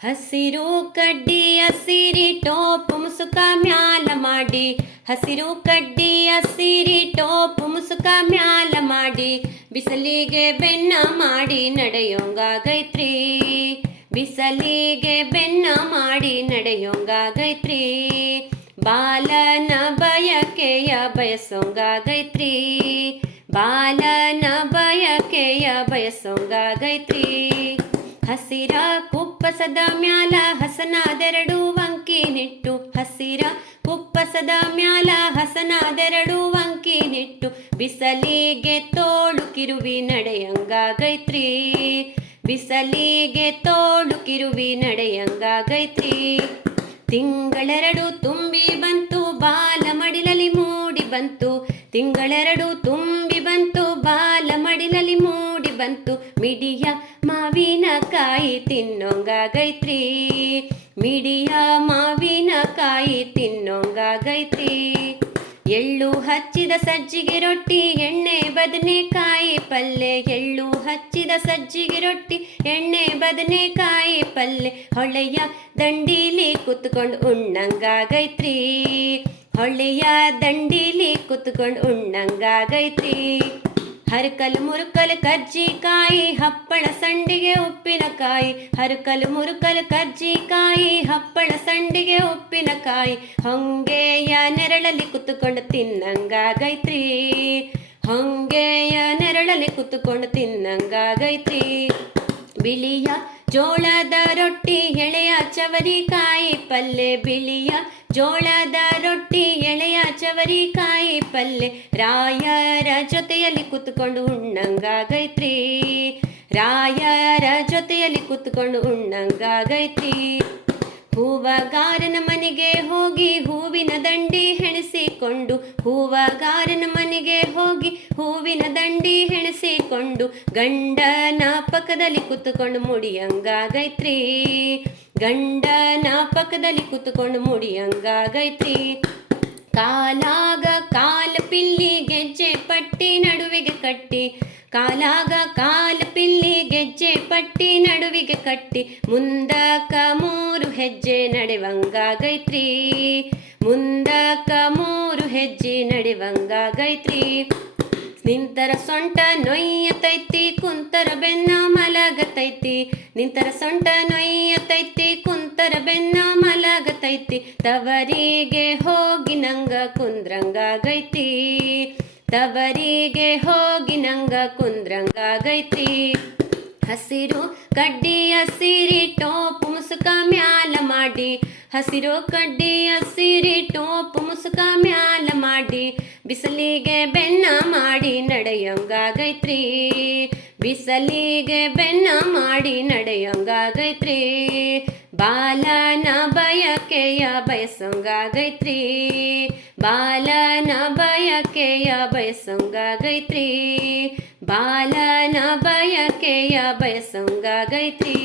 ಹಸಿರು ಕಡ್ಡಿ, ಹಸಿರಿ ಟೋಪ್ ಮುಸುಕ ಮ್ಯಾಲ ಮಾಡಿ. ಹಸಿರು ಕಡ್ಡಿ, ಹಸಿರಿ ಟೋಪ್ ಮುಸುಕ ಮ್ಯಾಲ ಮಾಡಿ. ಬಿಸಿಲಿಗೆ ಬೆನ್ನ ಮಾಡಿ ನಡೆಯೋಂಗಾಗೈತ್ರಿ ಬಿಸಲಿಗೆ ಬೆನ್ನ ಮಾಡಿ ನಡೆಯೋಂಗಾಗೈತ್ರಿ ಬಾಲನ ಬಯಕೆಯ ಬಯಸೋಂಗಾಗೈತ್ರಿ ಬಾಲನ ಬಯಕೆಯ ಬಯಸೋಂಗಾಗೈತ್ರಿ ಹಸಿರ ಕುಪ್ಪಸದ ಮ್ಯಾಲ ಹಸನಾದೆರಡು ವಂಕಿ ನಿಟ್ಟು ಹಸಿರ ಕುಪ್ಪಸದ ಮ್ಯಾಲ ಹಸನಾದೆರಡು ವಂಕಿ ನಿಟ್ಟು ಬಿಸಲಿಗೆ ತೋಳು ಕಿರುವಿ ನಡೆಯಂಗಾಗೈತ್ರಿ. ಬಿಸಲಿಗೆ ತೋಳು ಕಿರುವಿ ನಡೆಯಂಗಾಗೈತ್ರಿ. ತಿಂಗಳೆರಡು ತುಂಬಿ ಬಂತು, ಬಾಲ ಮಡಿಲಲಿ ಮೂಡಿ ಬಂತು. ತಿಂಗಳೆರಡು ತುಂಬಿ ಬಂತು, ಬಾಲ ಮಡಿಲಲಿ ಮೂಡಿ ಬಂತು ಮಿಡಿಯ ಮಾವಿನಕಾಯಿ ತಿನ್ನೋಂಗಾಗೈತ್ರಿ ಮಿಡಿಯ ಮಾವಿನಕಾಯಿ ತಿನ್ನೋಂಗಾಗೈತ್ರಿ ಎಳ್ಳು ಹಚ್ಚಿದ ಸಜ್ಜಿಗೆ ರೊಟ್ಟಿ, ಎಣ್ಣೆ ಬದನೆಕಾಯಿ ಪಲ್ಲೆ. ಎಳ್ಳು ಹಚ್ಚಿದ ಸಜ್ಜಿಗೆ ರೊಟ್ಟಿ, ಎಣ್ಣೆ ಬದನೆಕಾಯಿ ಪಲ್ಲೆ. ಹೊಳೆಯ ದಂಡೀಲಿ ಕುತ್ಕೊಂಡು ಉಣ್ಣಂಗಾಗೈತ್ರಿ ಹೊಳೆಯ ದಂಡೀಲಿ ಕುತ್ಕೊಂಡು ಉಣ್ಣಂಗಾಗೈತ್ರಿ ಹರಕಲ್ ಮುರುಕಲ್ ಕಜ್ಜಿಕಾಯಿ ಹಪ್ಪಳ ಸಂಡಿಗೆ ಉಪ್ಪಿನಕಾಯಿ ಹರ್ಕಲ್ ಮುರುಕಲ್ ಕಜ್ಜಿಕಾಯಿ ಹಪ್ಪಳ ಸಂಡಿಗೆ ಉಪ್ಪಿನಕಾಯಿ ಹೊಂಗೆಯ ನೆರಳಲ್ಲಿ ಕುತ್ಕೊಂಡು ತಿನ್ನಂಗಾಗೈತ್ರಿ ಹೊಂಗೆಯ ನೆರಳಲ್ಲಿ ಕುತ್ಕೊಂಡು ತಿನ್ನಂಗಾಗೈತ್ರಿ ಬಿಳಿಯ ಜೋಳದ ರೊಟ್ಟಿ ಎಳೆಯ ಚವರಿಕಾಯಿ ಪಲ್ಲೆ ಬಿಳಿಯ ಜೋಳದ ರೊಟ್ಟಿ ಎಳೆಯ ಚವರಿಕಾಯಿ ಪಲ್ಲೆ ರಾಯರ ಜೊತೆಯಲ್ಲಿ ಕೂತ್ಕೊಂಡು ಉಣ್ಣಂಗಾಗೈತ್ರಿ ರಾಯರ ಜೊತೆಯಲ್ಲಿ ಕೂತ್ಕೊಂಡು ಉಣ್ಣಂಗಾಗೈತ್ರಿ ಹೂವಗಾರನ ಮನೆಗೆ ಹೋಗಿ ಹೂವಿನ ದಂಡಿ ಹೆಣಸಿಕೊಂಡು ಹೂವಗಾರನ ಮನೆಗೆ ಹೆಣಸಿಕೊಂಡು ಗಂಡನ ಪಕ್ಕದಲ್ಲಿ ಕುತ್ಕೊಂಡು ಮುಡಿಯಂಗಾಗೈತ್ರಿ ಗಂಡನ ಪಕ್ಕದಲ್ಲಿ ಕುತ್ಕೊಂಡು ಮುಡಿಯಂಗಾಗೈತ್ರಿ ಕಾಲಾಗ ಕಾಲ ಪಿಲ್ಲಿ ಗೆಜ್ಜೆ ಪಟ್ಟಿ ನಡುವಿಗೆ ಕಟ್ಟಿ. ಕಾಲಾಗ ಕಾಲ ಪಿಲ್ಲಿ ಗೆಜ್ಜೆ ಪಟ್ಟಿ ನಡುವಿಗೆ ಕಟ್ಟಿ. ಮುಂದಕ ಮೂರು ಹೆಜ್ಜೆ ನಡೆವಂಗಾಗೈತ್ರಿ. ಮುಂದಕ ಮೂರು ಹೆಜ್ಜೆ ನಡೆವಂಗಾಗೈತ್ರಿ. ನಿಂತರ ಸೊಂಟ ನೊಯ್ಯತೈತಿ, ಕುಂತರ ಬೆನ್ನ ಮಲಗತೈತಿ. ನಿಂತರ ಸೊಂಟ ನೊಯ್ಯತೈತಿ, ಕುಂತರ ಬೆನ್ನ ಮಲಗತೈತಿ. ತವರಿಗೆ ಹೋಗಿ ನಂಗ ಕುಂದ್ರಂಗಾಗೈತಿ. ತವರಿಗೆ ಹೋಗಿ ನಂಗ ಕುಂದ್ರಂಗಾಗೈತಿ. ಹಸಿರು ಕಡ್ಡಿ ಹಸಿರಿ ಟೋಪ್ ಮುಸುಕ ಮ್ಯಾಲ ಮಾಡಿ. ಹಸಿರು ಕಡ್ಡಿ, ಹಸಿರಿ ಟೋಪ್ ಮುಸುಕ ಮ್ಯಾಲ ಮಾಡಿ. ಬಿಸಿಲಿಗೆ ಬೆನ್ನ ಮಾಡಿ ನಡೆಯಂಗಾಗೈತ್ರಿ ಬಿಸಲಿಗೆ ಬೆನ್ನ ಮಾಡಿ ನಡೆಯಂಗಾಗೈತ್ರಿ ಬಾಲನ ಬಯಕೆಯ ಬಯಸಂಗಾಗೈತ್ರಿ ಬಾಲನ ಬಯಕೆಯ ಬಯಸಂಗಾಗೈತ್ರಿ ಬಾಲನ ಬಯಕೆಯ ಬಯಸಂಗಾಗೈತ್ರಿ